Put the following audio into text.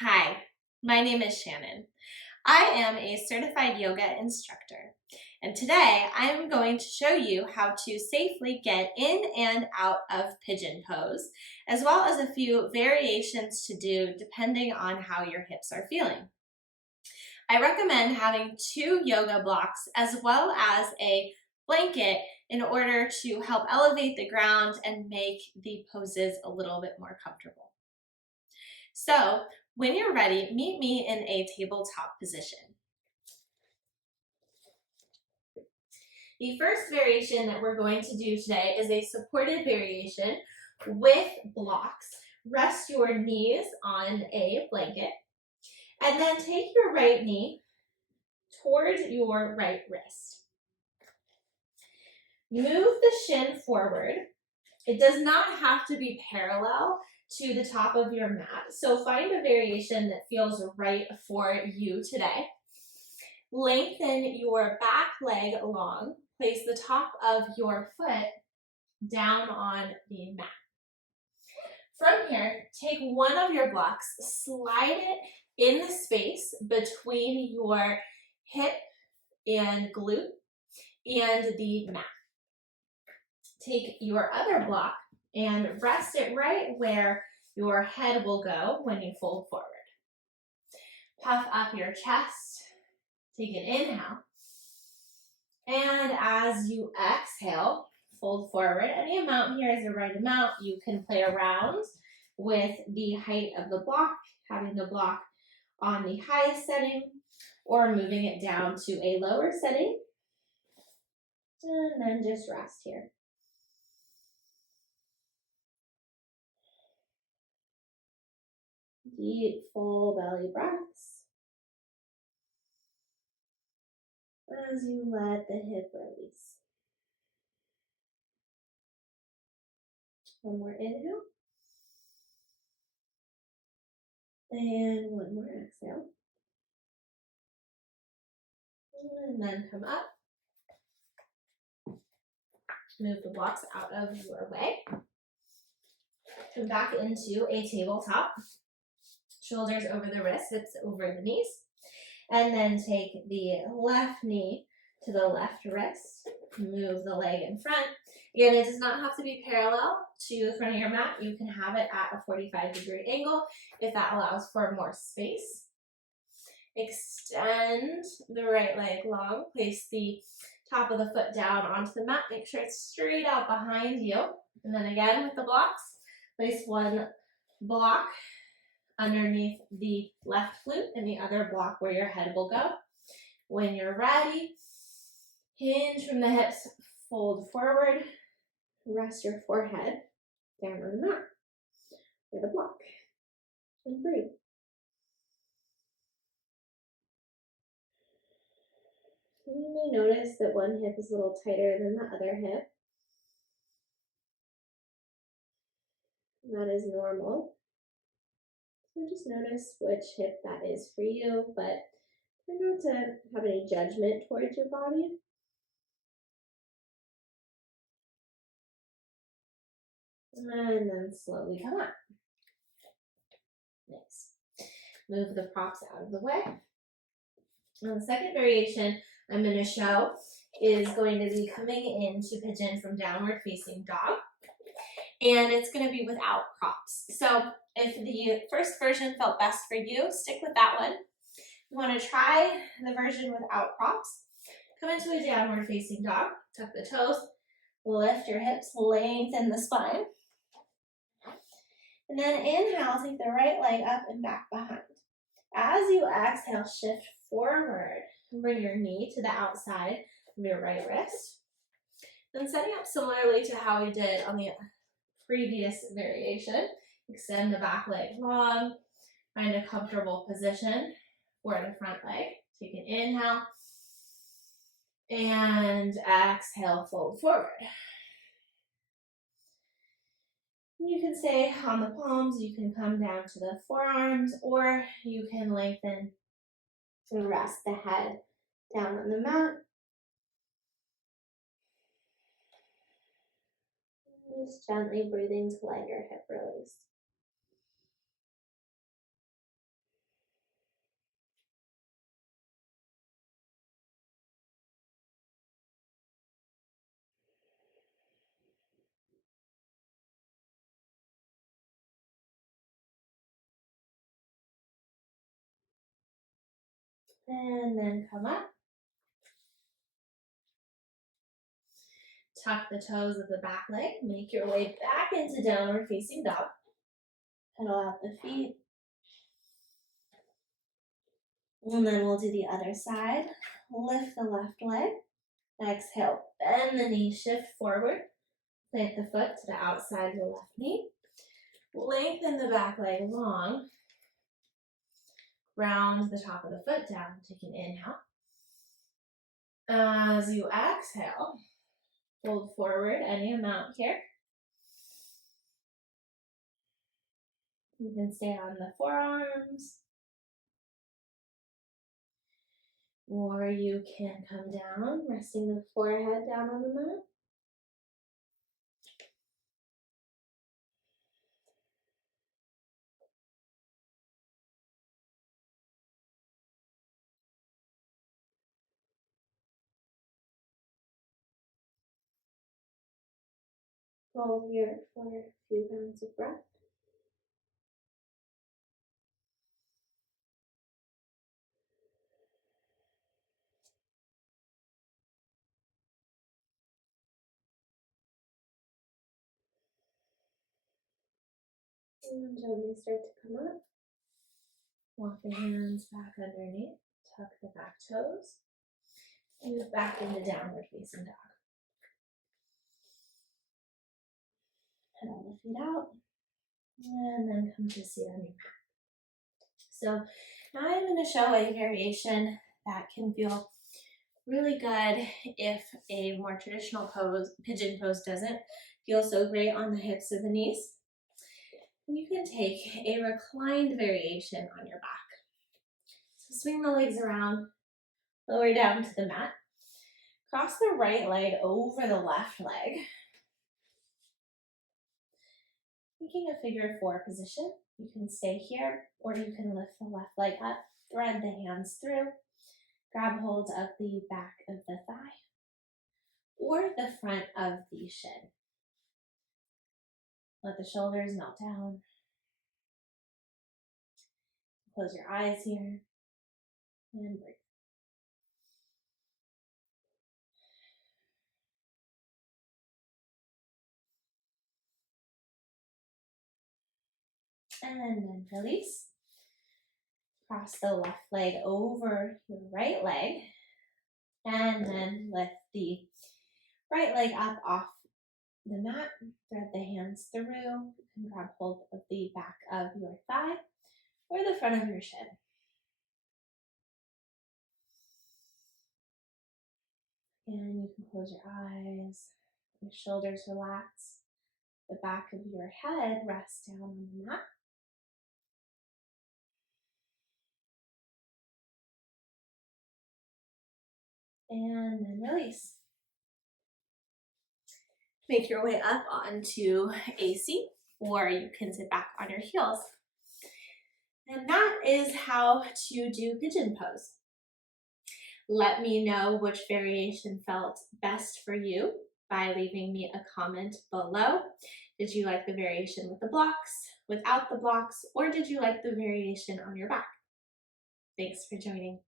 Hi, my name is Shannon. I am a certified yoga instructor, and today I am going to show you how to safely get in and out of pigeon pose, as well as a few variations to do depending on how your hips are feeling. I recommend having 2 yoga blocks as well as a blanket in order to help elevate the ground and make the poses a little bit more comfortable. So when you're ready, meet me in a tabletop position. The first variation that we're going to do today is a supported variation with blocks. Rest your knees on a blanket and then take your right knee towards your right wrist. Move the shin forward. It does not have to be parallel to the top of your mat, so find a variation that feels right for you today. Lengthen your back leg long. Place the top of your foot down on the mat. From here, take one of your blocks, slide it in the space between your hip and glute and the mat. Take your other block and rest it right where your head will go when you fold forward. Puff up your chest. Take an inhale. And as you exhale, fold forward. Any amount here is the right amount. You can play around with the height of the block, having the block on the highest setting or moving it down to a lower setting. And then just rest here. Deep, full belly breaths. As you let the hip release. One more inhale. And one more exhale. And then come up. Move the blocks out of your way. Come back into a tabletop. Shoulders over the wrists, hips over the knees. And then take the left knee to the left wrist. Move the leg in front. Again, it does not have to be parallel to the front of your mat. You can have it at a 45-degree angle if that allows for more space. Extend the right leg long. Place the top of the foot down onto the mat. Make sure it's straight out behind you. And then again with the blocks, place one block underneath the left glute and the other block where your head will go. When you're ready, hinge from the hips, fold forward, rest your forehead down on the mat with a block, and breathe. And you may notice that one hip is a little tighter than the other hip. That is normal. So just notice which hip that is for you, but try not to have any judgment towards your body. And then slowly come up. Next, move the props out of the way. Now the second variation I'm going to show is going to be coming into pigeon from downward facing dog. And it's going to be without props. So if the first version felt best for you, stick with that one. You want to try the version without props. Come into a downward facing dog. Tuck the toes, lift your hips, lengthen the spine. And then inhale, take the right leg up and back behind. As you exhale, shift forward. Bring your knee to the outside of your right wrist. Then setting up similarly to how we did on the previous variation. Extend the back leg long. Find a comfortable position for the front leg. Take an inhale. And exhale, fold forward. You can stay on the palms, you can come down to the forearms, or you can lengthen and rest the head down on the mat. Just gently breathing to let your hip release. And then come up. Tuck the toes of the back leg. Make your way back into downward facing dog. Pedal out the feet. And then we'll do the other side. Lift the left leg. Exhale, bend the knee, shift forward. Plant the foot to the outside of the left knee. Lengthen the back leg long. Round the top of the foot down. Take an inhale. As you exhale, fold forward any amount here. You can stay on the forearms, or you can come down, resting the forehead down on the mat. Hold here for a few rounds of breath. And gently start to come up. Walk the hands back underneath. Tuck the back toes. Move back into downward facing dog. Pedal the feet out. And then come to sit on your mat. So now I'm going to show a variation that can feel really good if a more traditional pose, pigeon pose, doesn't feel so great on the hips or the knees. And you can take a reclined variation on your back. So swing the legs around, lower down to the mat. Cross the right leg over the left leg. Making a figure 4 position. You can stay here, or you can lift the left leg up, thread the hands through, grab hold of the back of the thigh, or the front of the shin. Let the shoulders melt down. Close your eyes here, and breathe. And then release. Cross the left leg over your right leg, and then lift the right leg up off the mat. Thread the hands through. You can grab hold of the back of your thigh or the front of your shin. And you can close your eyes, your shoulders relax, the back of your head rests down on the mat. And then release. Make your way up onto AC, or you can sit back on your heels. And that is how to do pigeon pose. Let me know which variation felt best for you by leaving me a comment below. Did you like the variation with the blocks, without the blocks, or did you like the variation on your back? Thanks for joining.